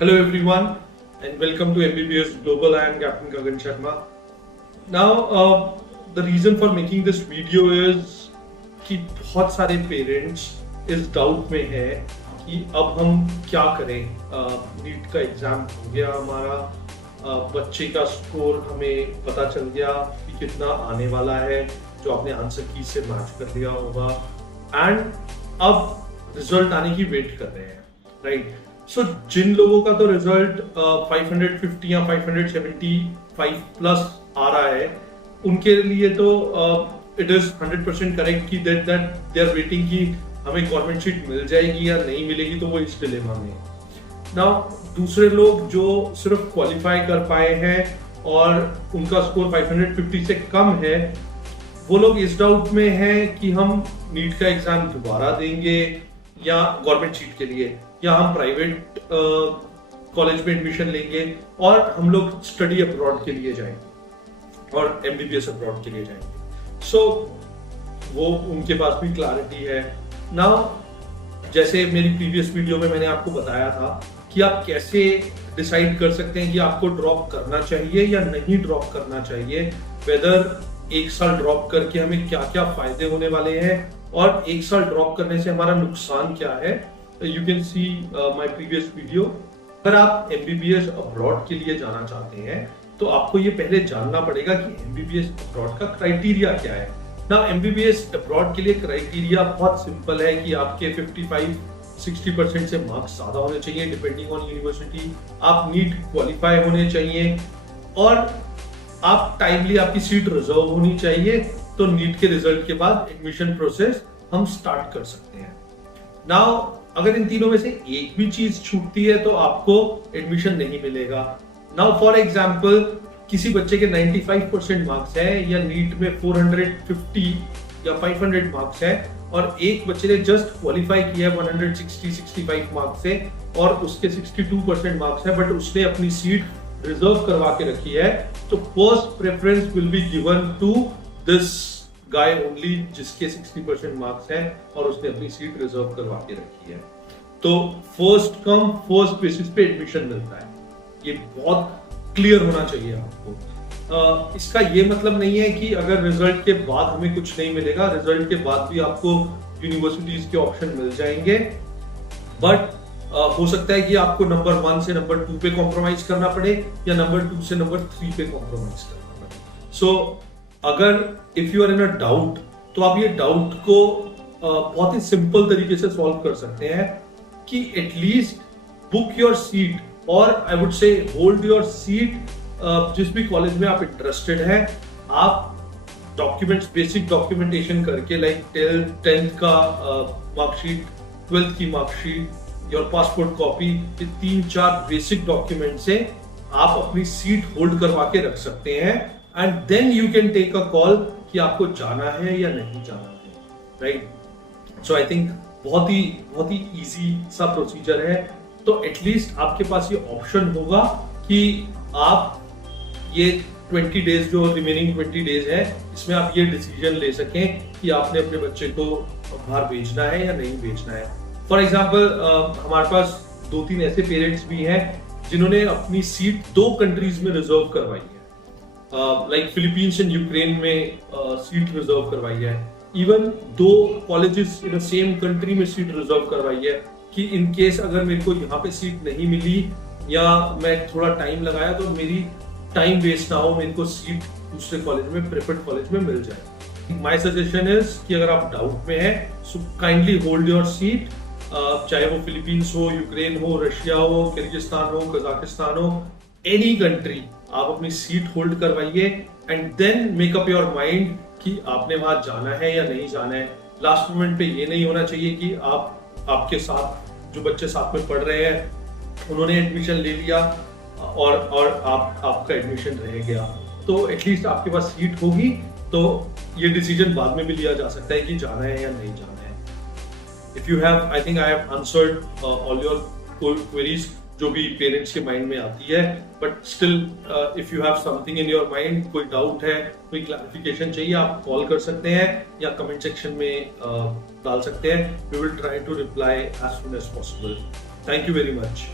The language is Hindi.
Hello everyone and welcome to MBBS Global. I am Captain Gagan Sharma. Now the reason for making this video is कि बहुत सारे पेरेंट्स इस डाउट में हैं कि अब हम क्या करें। नीट का एग्जाम हो गया हमारा, बच्चे का स्कोर हमें पता चल गया कि कितना आने वाला है जो आपने आंसर की से मैच कर लिया होगा एंड अब रिजल्ट आने की वेट कर रहे हैं, राइट। सो जिन लोगों का तो रिजल्ट 550 या 575 प्लस आ रहा है उनके लिए तो इट इज 100% करेक्ट कि दैट दे आर वेटिंग कि हमें गवर्नमेंट सीट मिल जाएगी या नहीं मिलेगी, तो वो इस डिलेमा में है। नाउ दूसरे लोग जो सिर्फ क्वालिफाई कर पाए हैं और उनका स्कोर 550 से कम है, वो लोग इस डाउट में हैं कि हम नीट का एग्जाम दोबारा देंगे या गवर्नमेंट सीट के लिए, या हम प्राइवेट कॉलेज में एडमिशन लेंगे और हम लोग स्टडी अब्रॉड के लिए जाएंगे और एमबीबीएस अब्रॉड के लिए जाएंगे। सो वो उनके पास भी क्लैरिटी है। नाउ जैसे मेरी प्रीवियस वीडियो में मैंने आपको बताया था कि आप कैसे डिसाइड कर सकते हैं कि आपको ड्रॉप करना चाहिए या नहीं ड्रॉप करना चाहिए, वेदर एक साल ड्रॉप करके हमें क्या क्या फायदे होने वाले हैं और एक साल ड्रॉप करने से हमारा नुकसान क्या है। You can see my previous video. अगर आप एमबीबीएस अब्रॉड के लिए जाना चाहते हैं तो आपको ये पहले जानना पड़ेगा कि एमबीबीएस अब्रॉड का क्राइटेरिया क्या है। ना एमबीबीएस अब्रॉड के लिए क्राइटेरिया बहुत सिंपल है कि आपके 55-60% से मार्क्स ज्यादा होने चाहिए डिपेंडिंग ऑन यूनिवर्सिटी, आप नीट क्वालिफाई होने चाहिए और आप टाइमली आपकी सीट रिजर्व होनी चाहिए। तो नीट के रिजल्ट के बाद एडमिशन प्रोसेस हम स्टार्ट कर सकते हैं। नाउ अगर इन तीनों में से एक भी चीज छूटती है तो आपको एडमिशन नहीं मिलेगा। नाउ फॉर एग्जांपल किसी बच्चे के 95% मार्क्स है या नीट में 450 या 500 मार्क्स है और एक बच्चे ने जस्ट क्वालिफाई किया है 160-65 मार्क्स से और उसके 62% मार्क्स है, बट उसने अपनी सीट रिजर्व करवा के रखी है, तो first preference will be given to this guy only जिसके 60% मार्क्स है और उसने अपनी सीट रिजर्व करवा के रखी है। तो फर्स्ट कम फर्स्ट बेसिस पे एडमिशन मिलता है, ये बहुत क्लियर होना चाहिए आपको। इसका ये मतलब नहीं है कि अगर रिजल्ट के बाद हमें कुछ नहीं मिलेगा, रिजल्ट के बाद भी आपको यूनिवर्सिटीज के ऑप्शन मिल जाएंगे, बट हो सकता है कि आपको नंबर 1 से नंबर 2 पे कॉम्प्रोमाइज करना पड़े या नंबर 2 से नंबर 3 पे कॉम्प्रोमाइज करना पड़े। सो अगर if you are in a doubt तो आप ये डाउट को बहुत ही सिंपल तरीके से सॉल्व कर सकते हैं कि एटलीस्ट बुक योर सीट और I would say hold your seat. जिस भी कॉलेज में आप इंटरेस्टेड हैं, आप डॉक्यूमेंट्स, बेसिक डॉक्यूमेंटेशन करके लाइक 10th का मार्कशीट, 12th की मार्कशीट, योर पासपोर्ट कॉपी, ये 3-4 बेसिक डॉक्यूमेंट से आप अपनी सीट होल्ड करवा के रख सकते हैं and then you can take a call कि आपको जाना है या नहीं जाना है, राइट। सो आई थिंक बहुत ही इजी सा प्रोसीजर है। तो एटलीस्ट आपके पास ये ऑप्शन होगा कि आप ये 20 डेज जो रिमेनिंग 20 डेज है इसमें आप ये डिसीजन ले सकें कि आपने अपने बच्चे को बाहर भेजना है या नहीं भेजना है। फॉर एग्जाम्पल हमारे पास 2-3 ऐसे पेरेंट्स भी हैं जिन्होंने अपनी सीट 2 कंट्रीज में रिजर्व करवाई है, लाइक फिलीपींस एंड यूक्रेन में सीट रिजर्व करवाई है। Even 2 colleges in same country में सीट रिजर्व करवाई है कि इन केस अगर मेरे को यहाँ पे सीट नहीं मिली या मैं थोड़ा टाइम लगाया तो मेरी टाइम वेस्ट ना हो, मेरे को सीट दूसरे कॉलेज में, प्रेफर्ड कॉलेज में मिल जाए। माय सजेशन इज कि अगर आप डाउट में हैं so kindly hold your seat, चाहे वो फिलीपींस हो, यूक्रेन हो, रशिया हो, किर्गिस्तान हो, कजाकिस्तान हो, एनी कंट्री, आप अपनी सीट होल्ड करवाइए and then make up your mind कि आपने वहां जाना है या नहीं जाना है। लास्ट मोमेंट पे ये नहीं होना चाहिए कि आपके साथ जो बच्चे साथ में पढ़ रहे हैं उन्होंने एडमिशन ले लिया और आपका एडमिशन रह गया। तो एटलीस्ट आपके पास सीट होगी तो ये डिसीजन बाद में भी लिया जा सकता है कि जाना है या नहीं जाना है। If you have, I think I have answered all your queries जो भी पेरेंट्स के माइंड में आती है, but still if you have something in your mind, कोई डाउट है, कोई क्लैरिफिकेशन चाहिए, आप कॉल कर सकते हैं या कमेंट सेक्शन में डाल सकते हैं। We will try to reply as soon as possible. Thank you very much.